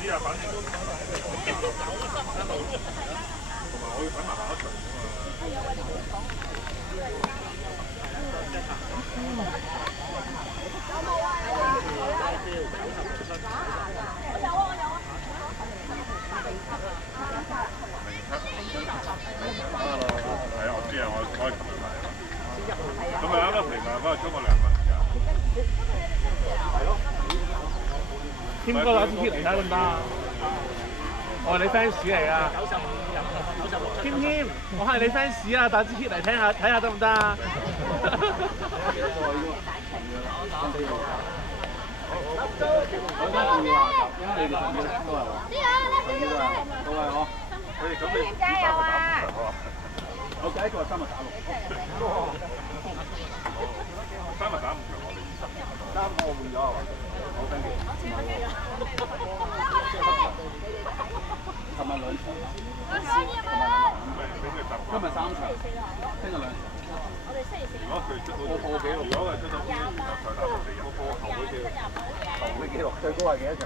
知啊，反正都同埋我要睇埋下一場啊係啊，我知啊，我係琴日睇啊。咁咪啱啦，平日翻去中國2份㗎。係咯。添哥攞支鐵嚟睇得唔得啊？我係你 fans 嚟㗎。添，我係你 fans 啊！打支鐵嚟睇下得唔得啊？加油啊！我第一個係3日打6，3日打5場我哋3個換咗係嘛？好跟住。琴日2場。今日3場，聽日2場。如果佢出到破紀錄，如果係出到賽打14日，破球會紀錄，球會紀錄最高係幾多場？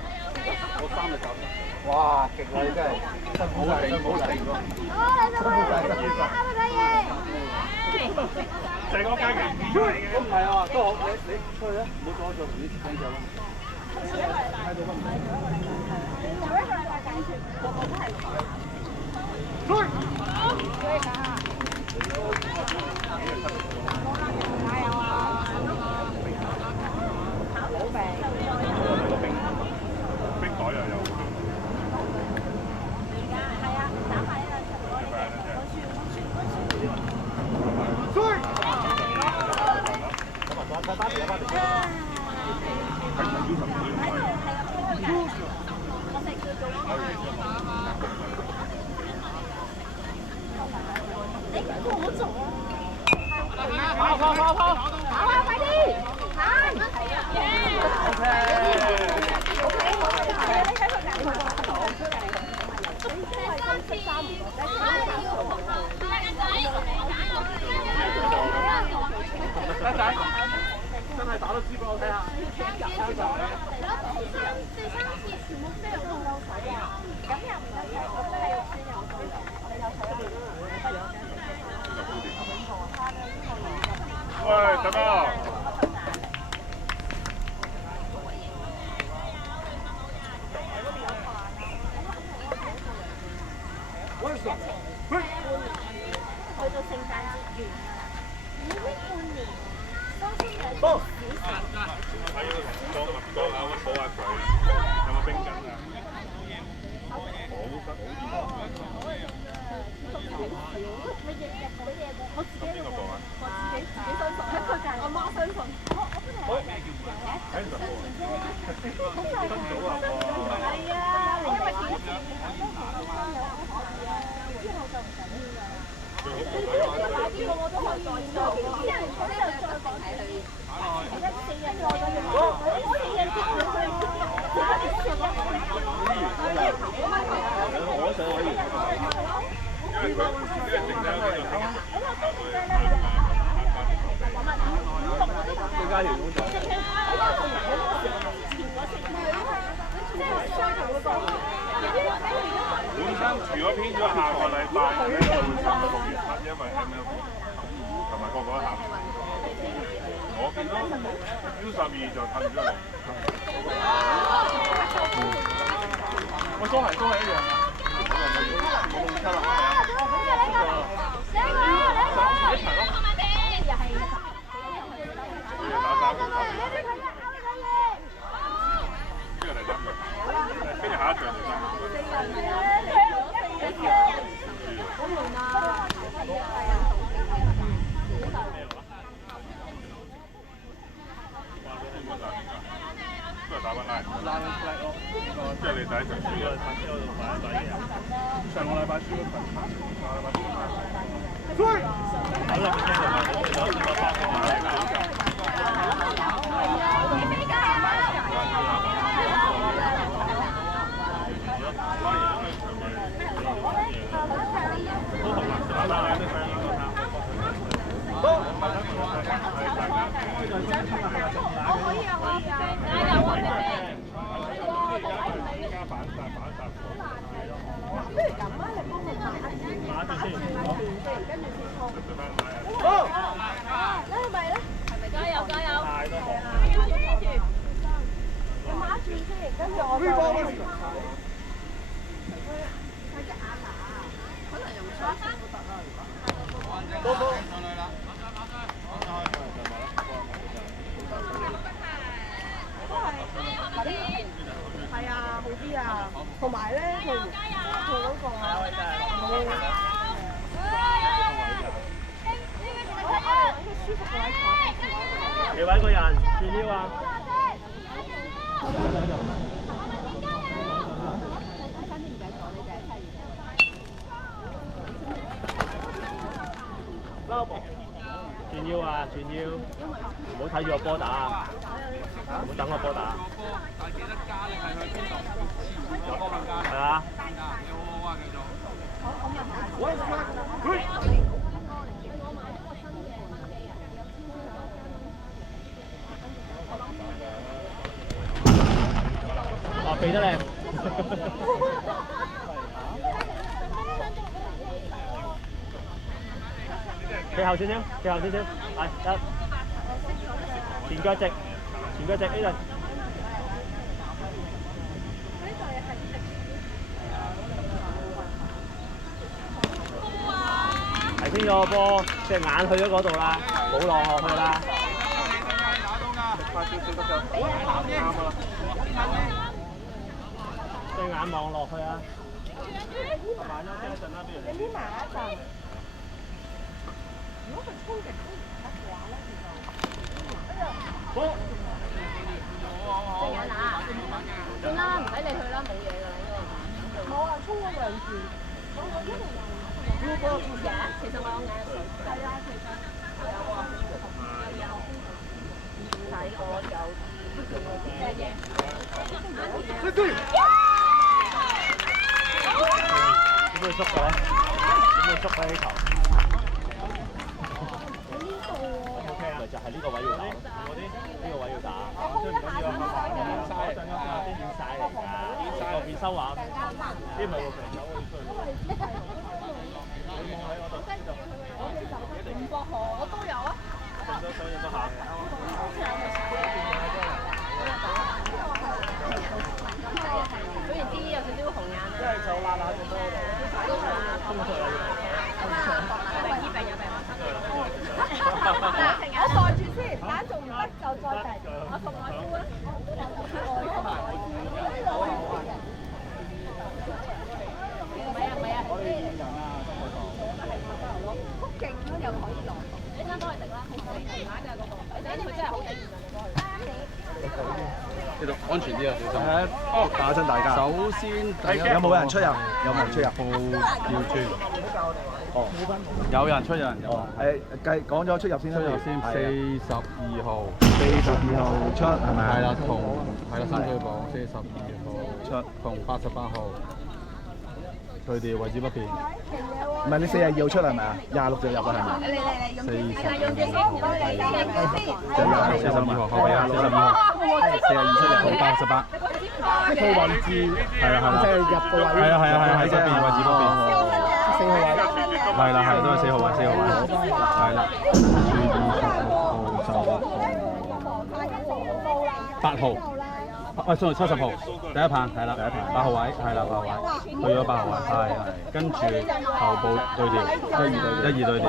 我3日打。哇，勁啊！你真係辛苦晒，辛苦晒。成個階段唔係啊，都好，你出去啦，唔好阻住同啲聽眾啦。睇到乜唔係？冰袋又有。真係打到支俾我睇下。喂，等啊！去到聖誕節完，已經半年。喺呢度同麥當啊，溫補下佢，有冇冰緊啊？好得好熱。我自己邊個部啊？我自己相信，佢就係我媽相信。我本來係喺度。好快係啊，因為見一次之後就唔緊要啦。你買啲我都可以再做，啲人嗰啲又再講睇佢。1、4日內嘅我4日之後去。我想可以。因為佢剩低嗰個更加完工作。本身如果編咗下個禮拜咧，就會上到6月7，因為 MLB 同埋個個都行。我見到 U12就褪咗嚟。我都係一樣啊。冇7啦。跟住下一場就都係打翻拉，即係你第一場輸咗，上個禮拜輸咗場，下個禮拜輸咗我係啊，好啲啊，同埋咧，佢嗰個幾位個人轉腰啊？轉腰啊！轉腰，唔好睇住個波打，唔好等個波打。係啊。哦，避得靚。企後少少，企後少少，係得。前腳直，前腳直呢度。提升咗個波，隻眼去咗嗰度啦，冇落落去啦。隻眼望落去啊！你匿埋一陣。如果佢衝極都唔得嘅話咧，好。隻眼啊！算啦，唔使理佢啦，冇嘢㗎啦，應該。冇啊，衝咗兩次。我一路話要個嘢，其實我有眼水。係啊，其實係啊，我有唔使我有啲嘢。點會縮嘅咧？點會縮嘅呢球？咪就係呢個位要打，呢個位要打，所以唔緊要啊！點晒嚟㗎？個邊收話，呢咪會平手可以出去。吳博河我都有啊。想影得下嘅。總言之有少少紅眼啦。一係就辣辣咁多。通常有醫病有病。我袋住先，揀仲唔得就再訂。我同我招啊！唔係啊，好勁咯，又可以落。你陣都係食啦，好可以買嘅嗰個。你陣佢真係好頂唔順你過去。呢度安全啲啊，小心。打親大家。首先有冇人出入？有冇人出入？要轉。哦，有人出有人入。計講咗出入先啦。出入先42號。42號出係咪？係啦，深水埗42號出同88號，佢哋位置不變。唔係你42號出係咪啊？26就入啊係咪42號後邊啊，42號42出入到88。個位置係啦，即係入個位。係啊，喺不變位置不變。4號位。係啦，都係4號位，係啦。8號，sorry 70號，第一棒係啦，8號位係啦，8號位，去咗8號位，係，跟住頭部對調，1、2對調，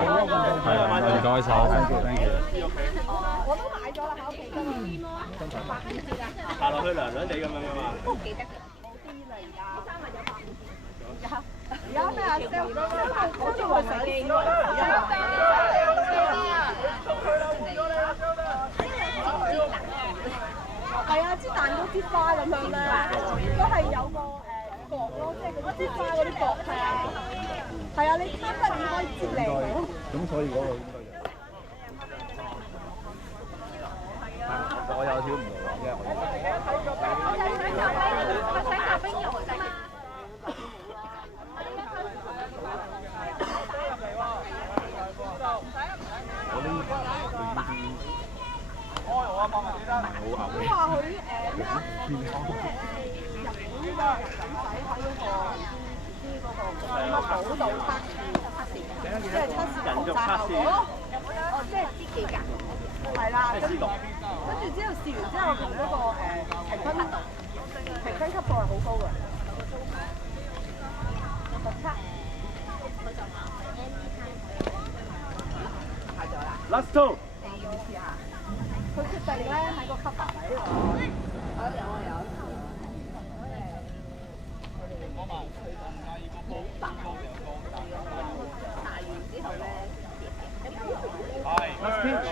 係啦，唔該手 ，thank you。我都買咗啦，喺屋企今年。下落去涼涼地咁樣㗎嘛。都唔記得㗎，冇啲啦而家。3日有8。而家咩啊？好似話食機咯。係啊，支蛋糕、支花咁樣咧，都係有個角咯，即係嗰啲支花嗰啲角係啊。係啊，你攤得你可以接嚟。咁所以嗰個應該我有少唔同嘅。我睇下冰肉啫嘛。我呢啲好啱即係知幾格？係啦，跟住之後試完之後，同嗰個評分級數係好高嘅。Last two。佢決定咧喺個 cover 底度。有。大完之後咧。Last pitch。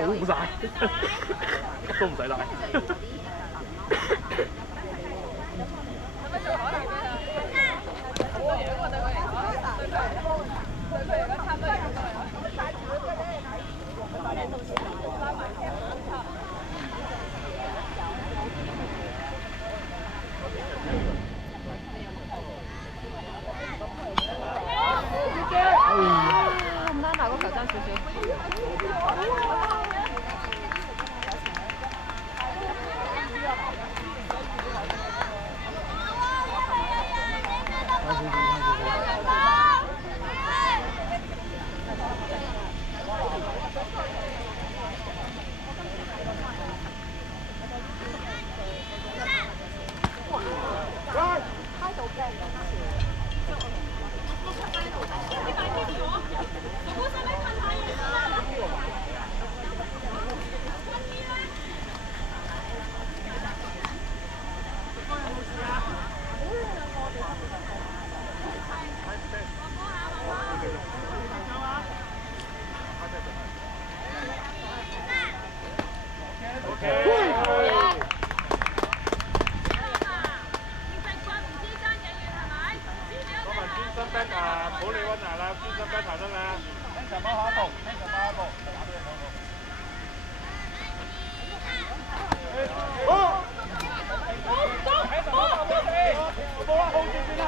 冇晒，都唔使拉。唔啱，大個球爭少少。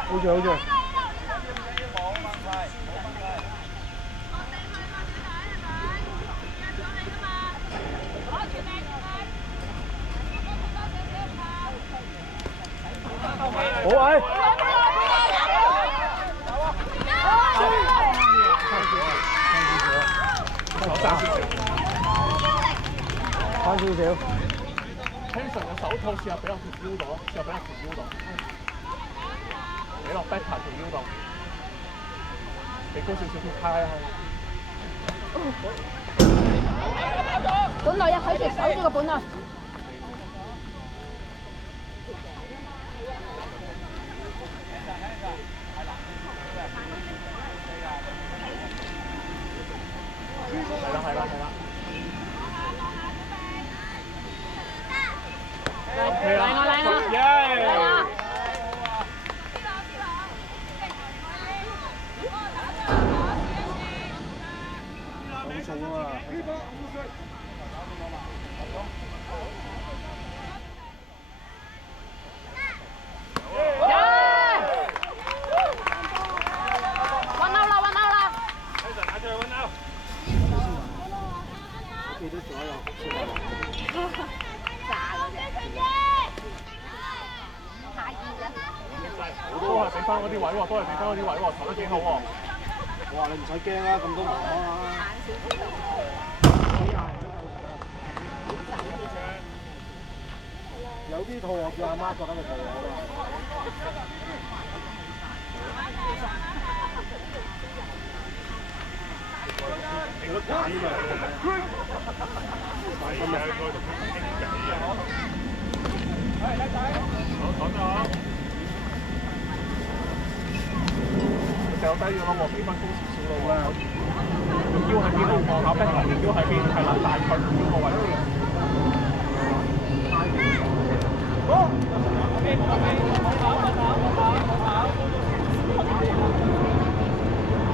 好住。好位。翻少少。Hanson 嘅手套試下俾落條腰度，試下俾落條腰度，俾落 back 條腰度，俾高少少條卡啊！本來睇住守住個本啊！係啦。嚟啦！好重啊！都係俾翻嗰啲位喎，投得幾好喎！我話你唔使驚啦，咁多唔講啦。有啲肚我叫阿媽覺得佢肚餓啦。你個仔啊！係啊，應該同佢傾偈啊！講得好。掉低咗咯喎，幾分高少少咯喎。條腰喺邊啊？望下 back 條腰喺邊？係啦，大概條腰個位。好。